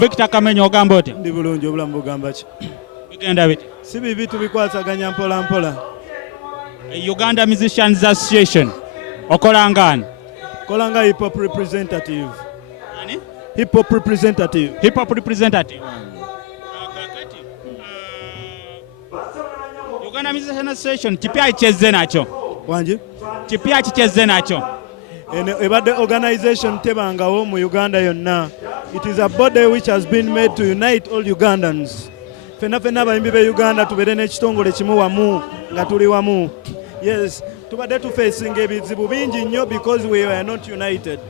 Victor Kamenyo ogamba otya? Ndi bulungi obulamu bugamba ki? Bigenda bite? Si bibi tubikwasaganya mpola mpola. Uganda Musicians Association. Okola ngani? Kola nga hip hop representative. Ani? Hip hop representative. Hip hop representative. Uganda Musicians Association kipya kichezze nacho. Wanji? Kipya kichezze nacho. Ebadde organization tebangawo mu Uganda yonna. It is a body which has been made to unite all Ugandans. Fena abayimbi be Uganda tubere n'ekitongole kimu wamu nga tuli wamu. Yes, tubadde tufeesinga ebizibu bingi nnyo because we were not united.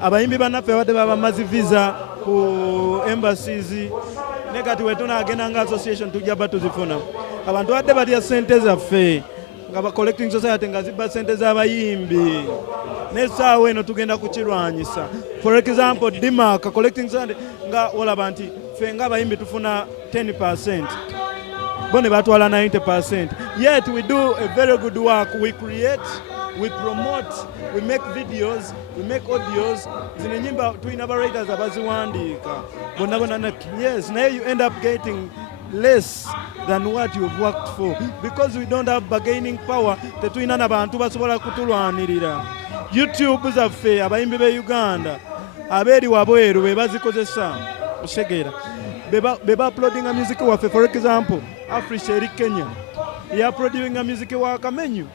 Abayimbi bannaffe badde babamazi visa ku embassies ne kati we tunaagenda nga association tujja ba tuzifuna. Abantu badde balya ssente zaffe nga ba collecting society nga zibba ssente z'abayimbi. N'essaawa eno tugenda kukirwanyisa. For example, Dimaka collecting society nga olaba nti ffe ng'abayimbi tufuna 10%. Bo ne batwala 90%. Yet we do a very good work. We create, we promote, we make videos, we make audios. Zino nyimba tulina writers abaziwandiika. Bonna yes, now you end up getting less than what you've worked for because we don't have bargaining power. Tetulina n'abantu basobola kutulwanirira. YouTube zaffe abayimbi be Uganda abeeri wabweru be bazikozesa osegeera beba uploading a music waffe. For example, Africa eri Kenya ya uploading a music wa Kamenyo.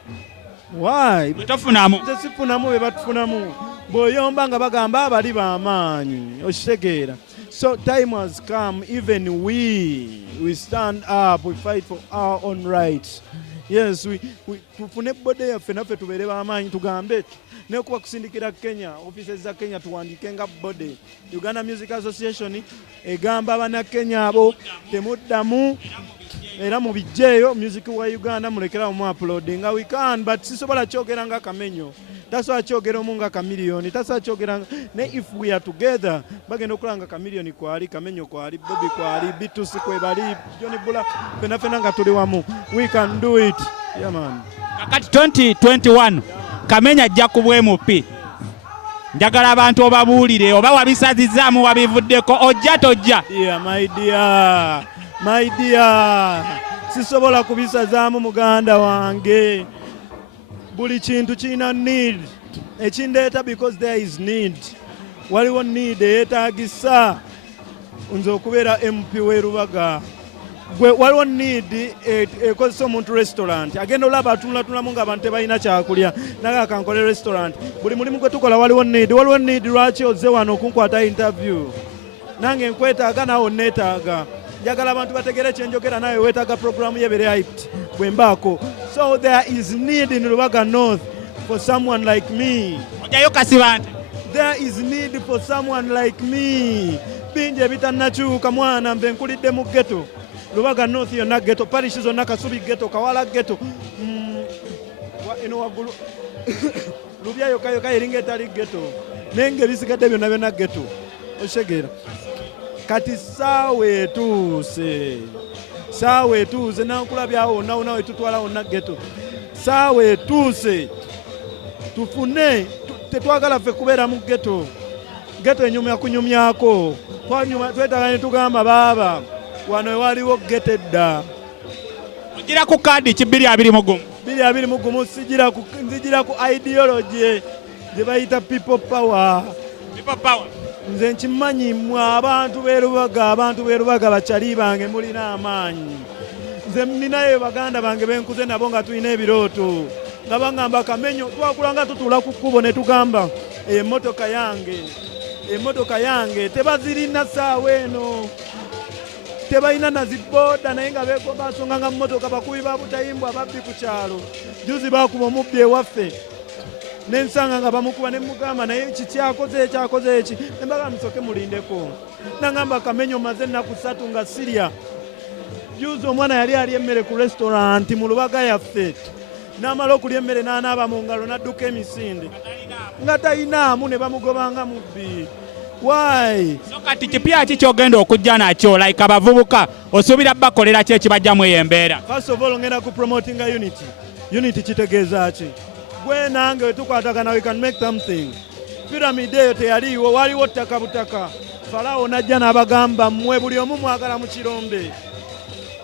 Why? Tesifunamu be batufunamu bw'oyomba nga bagamba abali b'amaanyi osegeera. So time has come, even we stand up, we fight for our own rights. Yes, we tufune bode yaffe naffe tubeere b'amaanyi tugambe nekuba kusindikira Kenya, offices za Kenya tuwandiike nga bode. Uganda Music Association egamba bana Kenya abo temuddamu era mu bijjeeyo music wa Uganda mulekera mu uploading. We can, but sisobola kyogera nga Kamenyo. Tasobola kyogera omu nga Kamiliyoni. Tasobola kyogera ne if we are together bagenda okulaba nga Kamiliyoni kwali, Kamenyo kwali, Bobby kwali, Bitusi kwe bali, Johnny Bula fena nga tuli wamu. We can do it. Yeah, man. Kakati 2021 Kamenya ajja ku bwemupi. Njagala abantu obabuulire oba wabisazizaamu wabivuddeko ojja tojja. Yeah, my dear. Sisobola kubisazaamu muganda wange. Buli kintu kirina need. Ekindeeta because there is need. Waliwo need eyeetaagisa nze okubeera MP w'e Lubaga. Waliwo need ekozesa omuntu restaurant. Agenda olaba atunulatunulamu ng'abantu tebalina kyakulya naye akankole restaurant. Buli mulimu gwe tukola waliwo need lwaki ozze wano okunkwata interview. Nange nkwetaaga naawe onneetaaga. Njagala abantu bategere kyenjogera nawe weetaaga programu y'ebeere hyped bwe mbaako. So there is need in Lubaga North for someone like me. Ojayo kasibante. There is need for someone like me. Bingi ebitannakyuka mwana mbe nkulidde mu ghetto. Lubaga North yonna ghetto, parish zonna Kasubi ghetto, Kawala ghetto. Eno waggulu Lubya yokayoka eringa etali ghetto. Nenge bisigadde byonna ghetto. Osegeera. Kati saawe etuuse nankulabyawo wonna we tutwala wonna ghetto. Saawe etuuse tufune tetwagala ffe kubeera mu ghetto. Ghetto enyumya kunyumyako. Twetaaga ne tugamba baaba wano waliwo ghetto edda. Ogira ku kaadi ki 221? 221 nzigira ku ideology gye bayita people power. People power. Nze nkimanyi mmwe abantu b'e Lubaga bakyali bange mulina amaanyi. Nze ninayo baganda bange benkuze nabo nga tulina ebirooto nga bangamba Kamenyo twakula nga tutuula ku kkubo ne tugamba emmotoka yange tebazirina ssaawa eno. Tebalina na zibooda naye nga basonga nga mmotoka bakubi ba butayimbwa ababbi ku kyalo. Juzi baakuba omubbi ewaffe. Nensanga nga bamukuba ne mugamba naye kikyakoze eki embaga musoke mulindeko. Nangamba Kamenyo maze ennaku 3 nga Syria. Juzi omwana yali ali emmere ku restaurant mu Lubaga yaffe. N'amala okulya emmere n'anaaba mu ngalo n'adduka emisinde. Nga tayinaamu ne bamugobanga mubbi. Why? So kati kipya ki kyogenda okujja nakyo like abavubuka osuubira bakolera ki ekibajjamu eyo embeera? First of all ngenda ku promoting a unity. Unity kitegeeza ki? Gwe nange wetukwatagana we can make something. Pyramid eyo teyaliiwo, waliwo ttaka butaka. Falaawo najja n'abagamba mmwe buli omu mwagala mu kirombe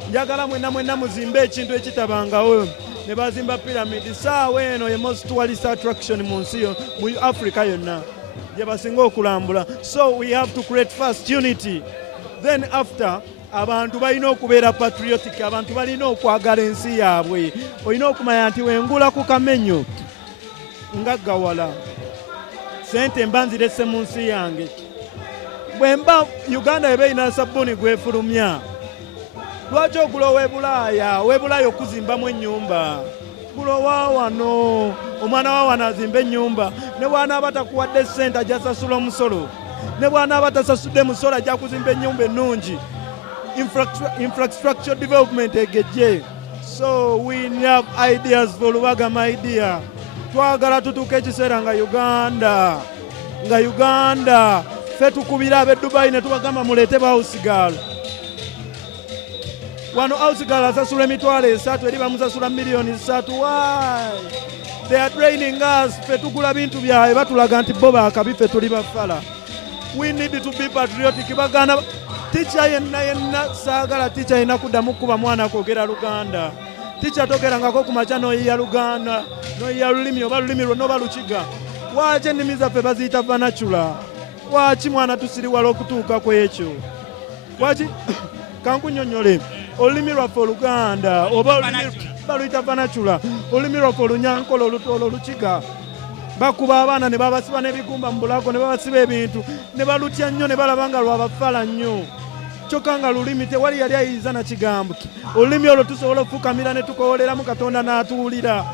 njagala mwenna muzimbe ekintu ekitabangawo ne bazimba piramidi saawa eno ye most tourist attraction mu nsi mu Africa yonna gye basinga okulambula. So we have to create first unity, then after abantu balina okubeera patriotic, abantu balina okwagala ensi yaabwe. Olina okumanya nti wengula ku Kamenyo nga gawala sente mba nzirese mu nsi yange, bwemba Uganda eba ina sabuni gwefulumya. Lwaki ogula ow'Ebulaaya okuzimbamu ennyumba? Gulowa wano omwana wa wano azimba ennyumba, ne bw'anaaba takuwadde ssente ajja sasula omusolo, ne bw'anaaba tasasudde musolo ajja kuzimba ennyumba ennungi. Infrastructure development egejje. So we have ideas for Lubagama idea. Twagala tutuuke ekiseera nga Uganda ffe tukubira ab'e Dubai ne tubagamba muleete ba house girl. Wano house girl asasula emitwalo 3 eri bamusasula miliyoni 3. Why? They are draining us. Ffe tugula bintu byabwe batulaga nti bo baakabi ffe tuli bafala. We need to be patriotic. Bagana teacher yenna saagala teacher yenna kuddamu kuba mwana kwogera Luganda. Teacher togerangako ku makya n'oyiya Luganda n'oyiya lulimi oba lulimi lwonna oba Lukiga. Lwaki ennimi zaffe baziyita vanachula? Lwaki mwana tusiriwala okutuuka ku ekyo? Lwaki kankunnyonnyole olulimi lwaffe Oluganda oba olulimi baluyita vanachula, olulimi lwaffe Olunyankole, Olutolo, Olukiga. Bakuba abaana ne babasiba n'ebigumba mu bulago ne babasiba ebintu ne balutya nnyo ne balaba nga lwabafala nnyo. Kyokka nga lulimi tewali yali ayiza na kigambo. Olulimi olwo tusobola okufukamira ne tukowooleramu Katonda n'atuwulira.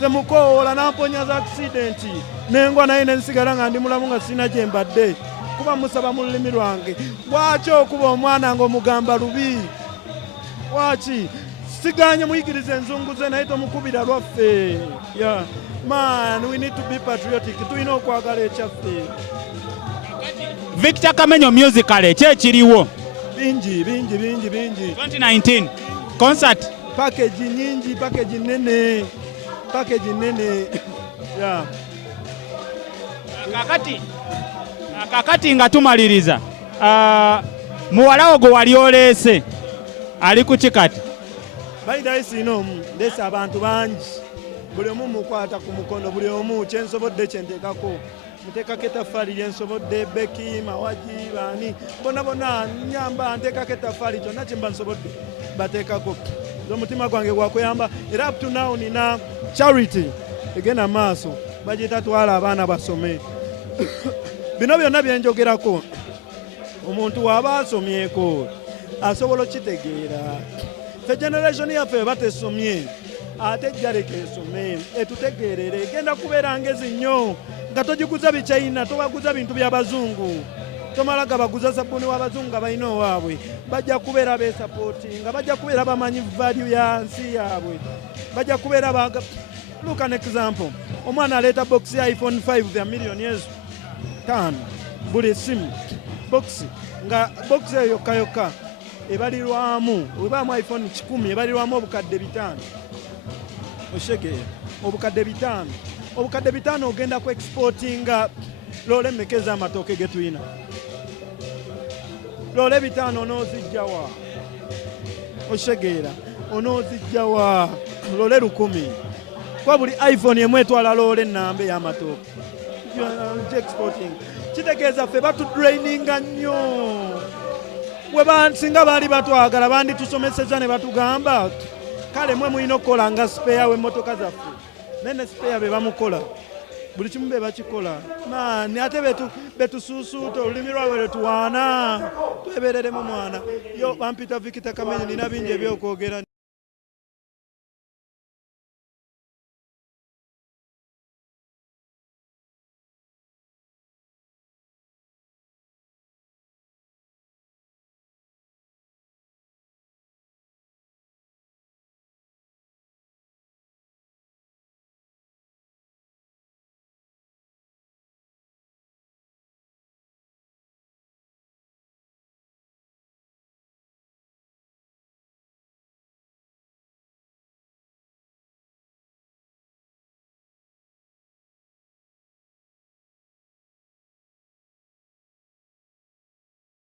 Temukoowola n'amponya za aksidenti n'engwa naye ne nsigala nga ndi mulamu nga sirina gye mbadde kuba musaba mu lulimi lwange. Lwaki okuba omwana ng'omugamba lubi? Lwaki? Siganye muyigirize enzungu ze naye tomukubira lwaffe. Man, we need to be patriotic. Tulina okwagala ekyaffe. Victor Kamenyo musical kyekiriwo Bingi 2019 concert package nyingi, package nene yeah. Kakati nga tumaliriza muwalawo gwe wali oleese ali ku kikati bayidayo sinomu ndese abantu bangi buli omu mukwata ku mukono buli omu kyensobodde kyenteekako muteekako ettaffaali lyensobodde Beki Mawaji baani bonna nyamba nteekako ettaffaali kyonna kyemba nsobodde bateekako omutima gwange gwakuyamba era up to now nina charity egenda maaso bagiyita twala abaana basome. Bino byonna byenjogerako omuntu waaba asomyeko asobola okitegeera. Ffe generation yaffe batesomye ate ejjaleka esome etutegeerere egenda kubeera ngezi nnyo nga togiguza bichina tobaguza bintu by'abazungu tomala gabaguza sabuni w'abazungu nga balina owaabwe bajja kubeera beesapoti nga bajja kubeera bamanyi value ya nsi yaabwe bajja kubeera look an example omwana aleeta box ya iPhone 5 ya million years 5 buli simu box nga box eyo yokka ebalirwamu webaamu iPhone 10 ebalirwamu obukadde 5 oshege obukadde 5 obukadde 5 ogenda ku exportinga lole mekeza amatooke getuyina lole 5 onoozijjawa oshegeera onoozijjawa lole 10 kwa buli iPhone emu etwala lole ennamba ey'amatooke exporting kitegeeza ffe batudraininga nnyo singa baali batwagala banditusomeseza ne batugamba kale mwe mulina okukola nga spare w'emmotoka zaffe nene spare be bamukola buli kimu be bakikola maani ate betusuusuuta olulimi lwabwe lwetuwaana twebereremu mwana yo bampita Victor Kamenyo nina bingi ebyokwogera.